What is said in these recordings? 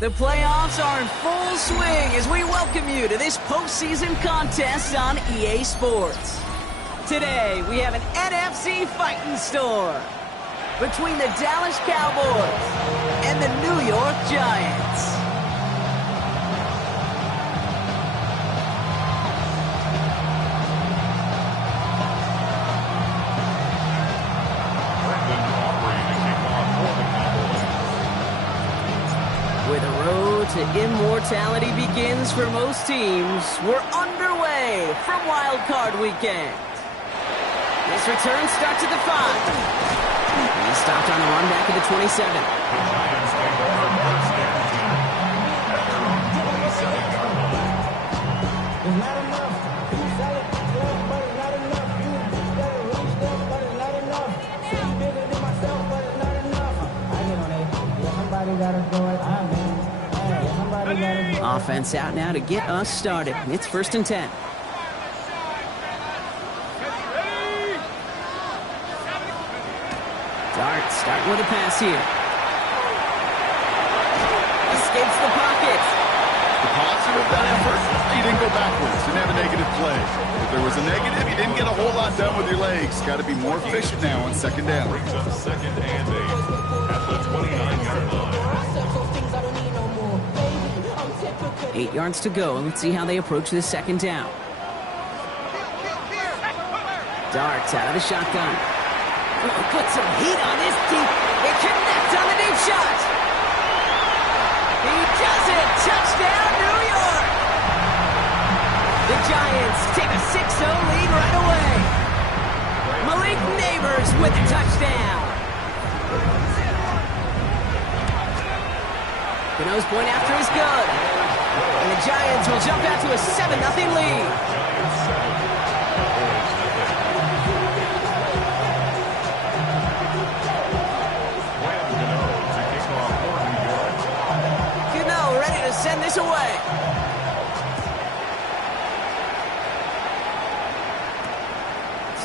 The playoffs are in full swing as we welcome you to this postseason contest on EA Sports. Today, we have an NFC fighting storm between the Dallas Cowboys and the New York Giants. Where the road to immortality begins for most teams, we're underway from Wild Card Weekend. This return starts at the 5. He stopped on the run back at the 27. Offense out now to get us started. It's 1st and 10. Dart starting with a pass here. Escapes the pocket. The positive of that effort, you didn't go backwards. Didn't have a negative play. If there was a negative, you didn't get a whole lot done with your legs. Got to be more efficient now on 2nd down. Brings up 2nd and 8 at the 29-yard line. 8 yards to go, and let's see how they approach this 2nd down. Darts out of the shotgun. Put some heat on this deep. It connects on the deep shot. He does it. Touchdown, New York. The Giants take a 6-0 lead right away. Malik Neighbors with the touchdown. Cano's point after is good. And the Giants will jump out to a 7-0 lead. Cano ready to send this away.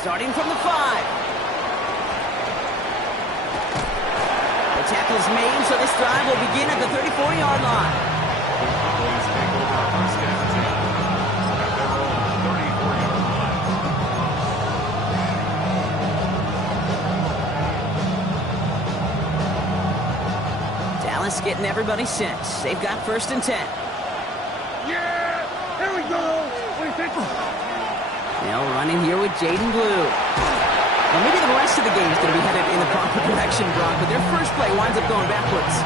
Starting from the 5. The tackle's made, so this drive will begin at the 34-yard line. Cowboys take over 1st and 10 at their own 34-yard line. Dallas getting everybody set. They've got 1st and 10. Yeah! Here we go! What do you think? They'll run in here with Jaden Blue. Well, maybe the rest of the game is going to be headed in the proper direction, Brock, but their first play winds up going backwards.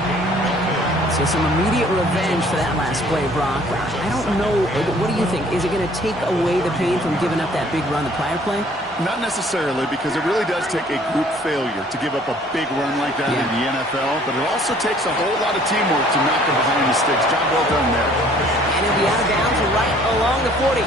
So some immediate revenge for that last play, Brock. I don't know. What do you think? Is it going to take away the pain from giving up that big run the prior play? Not necessarily, because it really does take a group failure to give up a big run like that in the NFL, but it also takes a whole lot of teamwork to knock them behind the sticks. Job well done there. And he'll be out of bounds right along the 40.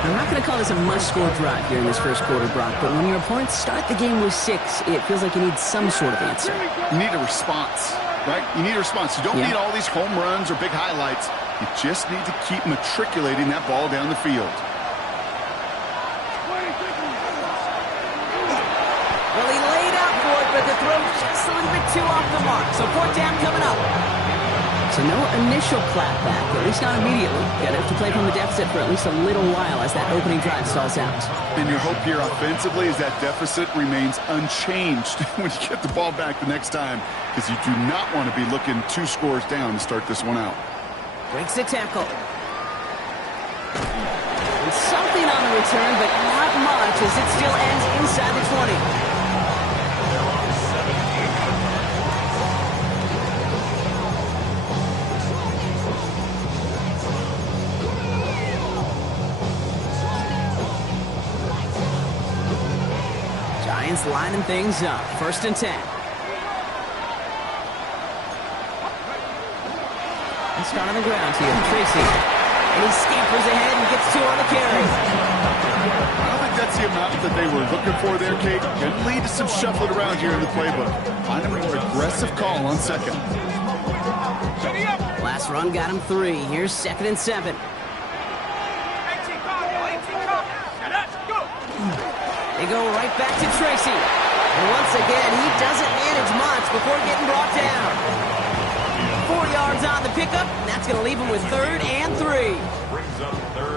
I'm not going to call this a must-score drive here in this first quarter, Brock, but when your opponents start the game with 6, it feels like you need some sort of answer. You need a response, right? You need a response. You don't need all these home runs or big highlights. You just need to keep matriculating that ball down the field. Well, he laid out for it, but the throw just a little bit too off the mark. So 4th down coming up. So no initial clapback, at least not immediately. Gonna have to play from the deficit for at least a little while as that opening drive stalls out. And your hope here offensively is that deficit remains unchanged when you get the ball back the next time, because you do not want to be looking 2 scores down to start this one out. Breaks the tackle. And something on the return, but not much as it still ends inside the 20. Giants lining things up. 1st and 10. Let's start on the ground here. Tracy. And he scampers ahead and gets 2 on the carry. I don't think that's the amount that they were looking for there, Kate. Can lead to some shuffling around here in the playbook. Find a more aggressive call on 2nd. Last run got him 3. Here's 2nd and 7. They go right back to Tracy. And once again, he doesn't manage much before getting brought down. 4 yards yards on the pickup, and that's going to leave him with 3rd and 3.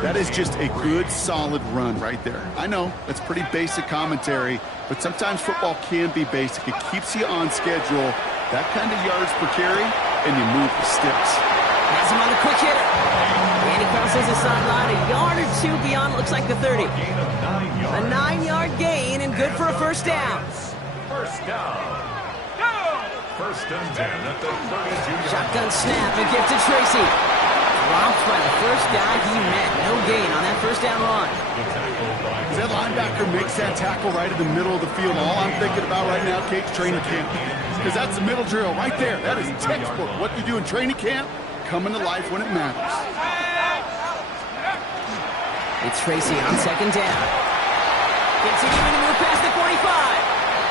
That is just a good, solid run right there. I know, that's pretty basic commentary, but sometimes football can be basic. It keeps you on schedule, that kind of yards per carry, and you move the sticks. Has him on the quick hitter. And he crosses the sideline a yard or 2 beyond, looks like the 30. A 9-yard gain and good for a first down. First down. 1st and 10 at the 32-yard. Shotgun snap and give to Tracy. Dropped by the first guy he met. No gain on that first down run. As that linebacker makes that tackle right in the middle of the field, all I'm thinking about right now, Kate's training camp. Because that's the middle drill right there. That is textbook. What you do in training camp, coming to life when it matters. It's Tracy on 2nd down. Continuing to move past the 45.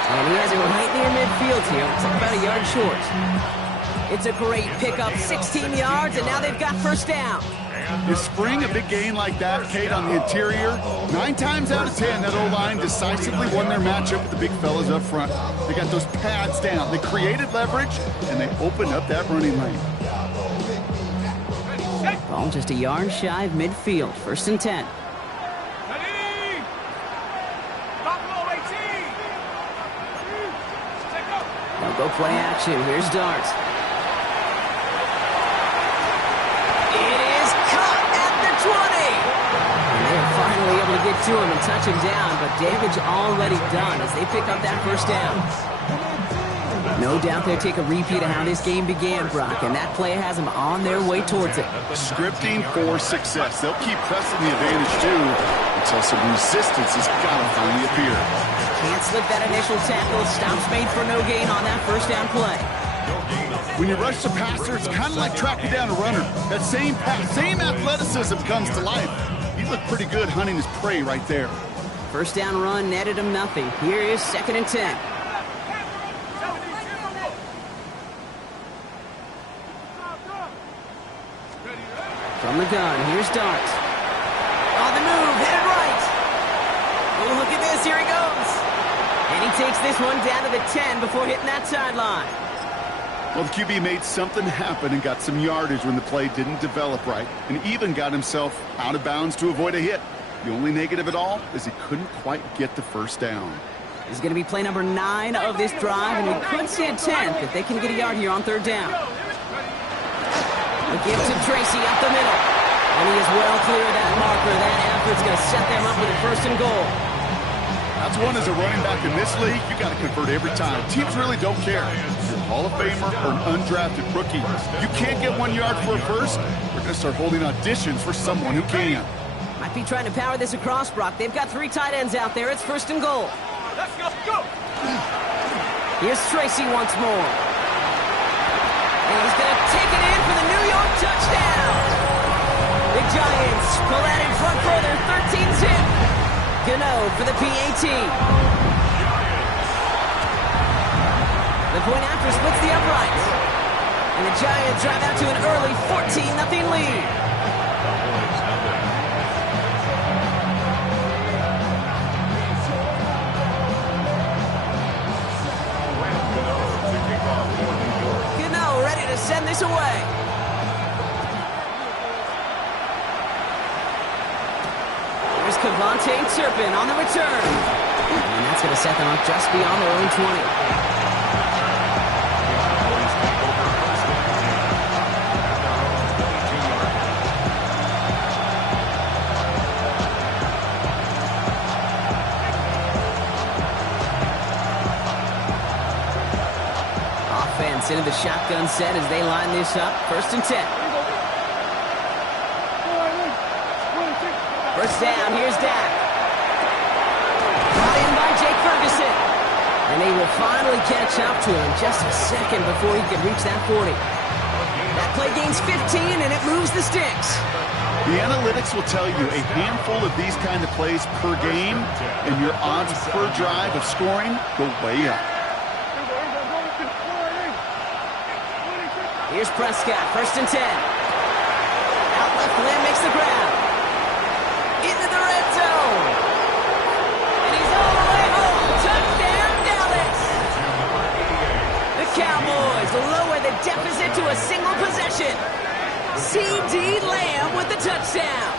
And he has it right near midfield here. Looks like about a yard short. It's a great pickup, 16 yards, and now they've got first down. You spring a big gain like that, Kate, on the interior, 9 times out of 10, that O-line decisively won their matchup with the big fellas up front. They got those pads down. They created leverage, and they opened up that running lane. Ball just a yard shy of midfield. 1st and 10. They'll go play action. Here's Dart. It is caught at the 20. And they're finally able to get to him and touch him down, but damage already done as they pick up that first down. No doubt they'll take a repeat of how this game began, Brock, and that play has them on their way towards it. Scripting for success. They'll keep pressing the advantage, too, until some resistance has got to finally appear. Can't slip that initial tackle. Stops made for no gain on that first down play. When you rush the passer, it's kind of like tracking down a runner. That same pass, same athleticism comes to life. He looked pretty good hunting his prey right there. First down run netted him nothing. Here is 2nd and 10. From the gun, here's Dart. On the move, headed right. Oh, look at this, here he goes. And he takes this one down to the 10 before hitting that sideline. Well, the QB made something happen and got some yardage when the play didn't develop right, and even got himself out of bounds to avoid a hit. The only negative at all is he couldn't quite get the first down. This is going to be play number 9 of this drive, and we could see a 10th if they can get a yard here on 3rd down. The give to Tracy up the middle. And he is well clear of that marker. That effort's going to set them up with a 1st and goal. That's one as a running back in this league, you got to convert every time. Teams really don't care. If you're a Hall of Famer or an undrafted rookie, you can't get 1 yard for a first, we're going to start holding auditions for someone who can. Might be trying to power this across, Brock. They've got 3 tight ends out there. It's 1st and goal. Let's go. Here's Tracy once more. And he's going to take it in for the New York touchdown. The Giants pull that in front further. 13's hit. Gano for the PAT. The point after splits the uprights. And the Giants drive out to an early 14-0 lead. Gano ready to send this away. Here's Cavante Turpin on the return. And that's going to set them up just beyond their own 20. Offense into the shotgun set as they line this up. 1st and 10. First down, here's Dak. Brought in by Jake Ferguson. And they will finally catch up to him just a second before he can reach that 40. That play gains 15, and it moves the sticks. The analytics will tell you a handful of these kind of plays per game, and your odds per drive of scoring go way up. Here's Prescott, 1st and 10. Out left, Lamb makes the grab. Into the red zone. And he's all the way home. Touchdown, Dallas. The Cowboys lower the deficit to a single possession possession. C.D. Lamb with the touchdown.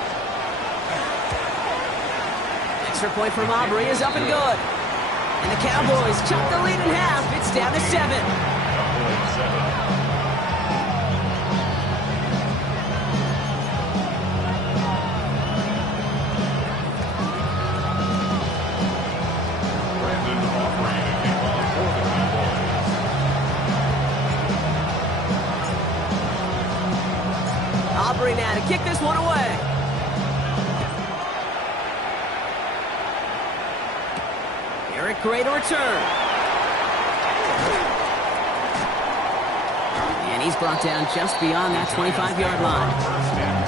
Extra point from Aubrey is up and good. And the Cowboys chop the lead in half. It's down to 7. Aubrey now to kick this one away. Eric Gray to return. And he's brought down just beyond that 25-yard line.